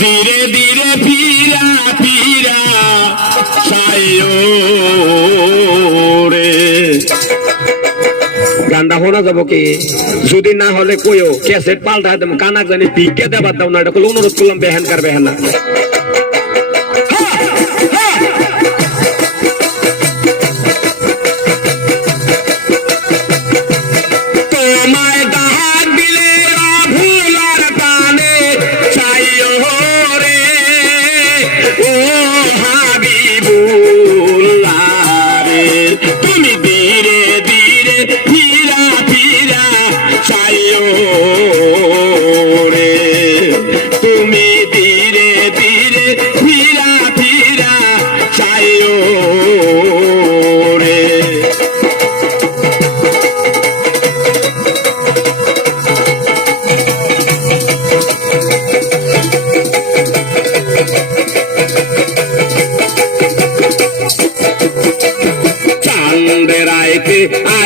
ধীরে ধীরে ফিরা ফিরা রে গান্ডা শোনা যাব কি? যদি না হলে কইও, ক্যাসেট পাল্টা দেব, কানাক জানি পিকে দেবার দাও, না এটা অনুরোধ করলাম বেহান কার বেহান।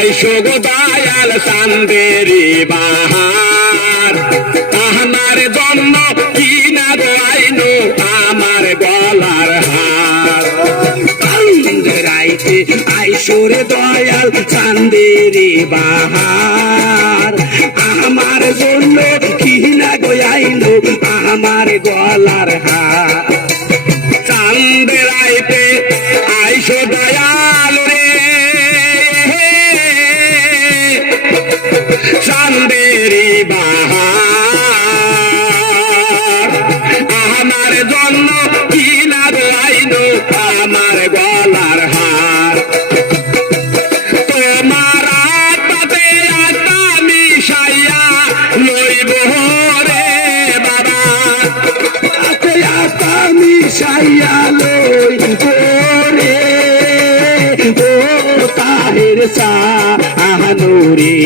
আইসো গো দয়াল চান্দেরি বাহার। আমার জন্ম কি না আইনো আমার গলার হার। চান্দের আইতে আইসো রে দয়াল চান্দেরি বাহার। আমার জন্য কি না গো আইনো আমার গলার হার। আমার গলার হার। তোমার আত্মাতে আত্মা মিশাইয়া লইব রে বাবা। আত্মা মিশাইয়া লইব তাহের সাহানুরে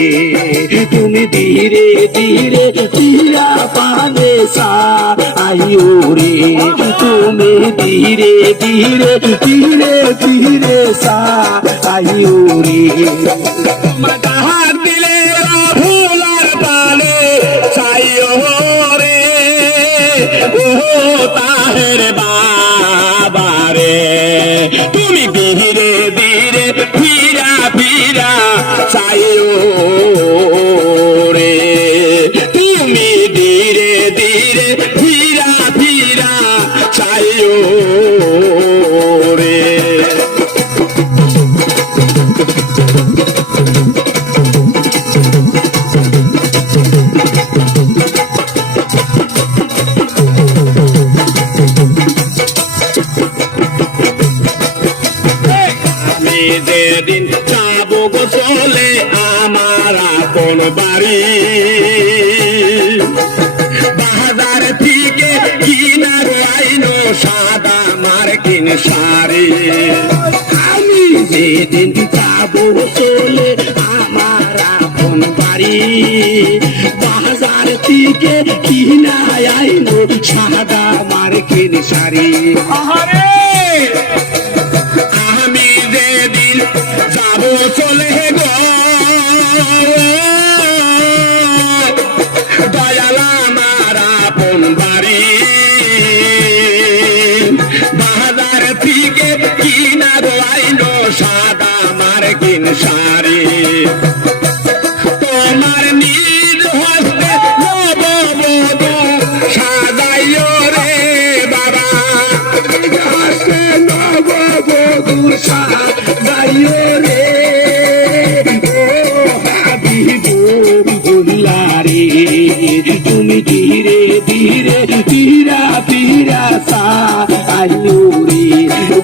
তুমি ধীরে ধীরে ধীরা পানে সা আইও রে তুমি ধীরে ধীরে ধীরে ধীরে সা রে হাত দিলে ভুলার পানে চাইও রে ও তাহের বাবা ধীরে ফিরা ফিরা চাইও রে। যেদিন যাব গো চলে আমার আপন বাড়ি। সাদা মার্কিন শাড়ি। আমি যেদিন যাব চলে আমার আপন বাড়ি। বাজার থেকে কিনা আইন সাদা মার্কিন শাড়ি। থেকে কিনা সাদা মার্কিন শাড়ি। তোমার নিজ হস্তে নববধূ সাজাইও রে বাবা। হস্তে নববধূ সাজাইও রে। ও হাবিবুল্লাহ রে তুমি ধীরে ধীরা ধীরা সা আইও রে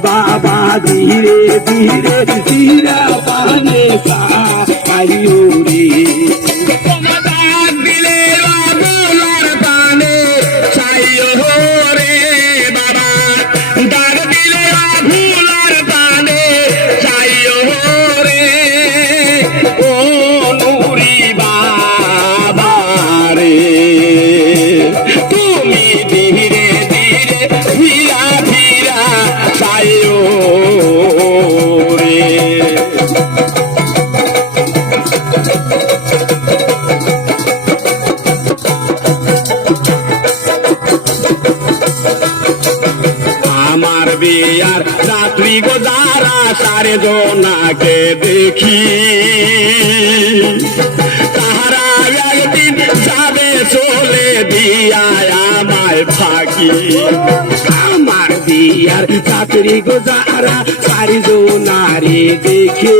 বাবা ধীরে ধীরে ধীরা পানে সা আইও আমার বিয়ার রাত্রি গো যারা সারে জোনাকে দেখি। তাহারা একদিন যাবে চলে দিয়া আমায় ফাঁকি। আমার বিয়ার রাত্রি গো যারা সারি জোনারে দেখে।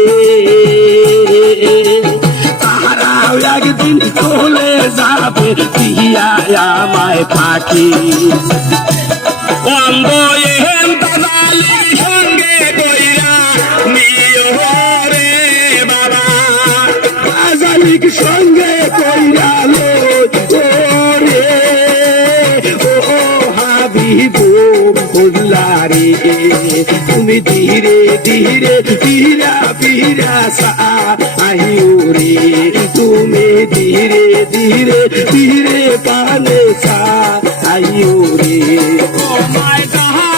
তাহারা একদিন চলে যাবে দিয়া আমায় ফাঁকি। வந்தோயே তুমি ধীরে ধীরে ধীরা ধীরা সা আহিও রে। তুমি ধীরে ধীরে ধীরে পানে সা আহিও রে। ও মাই কাহা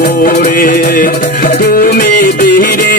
করে। তুমি ধীরে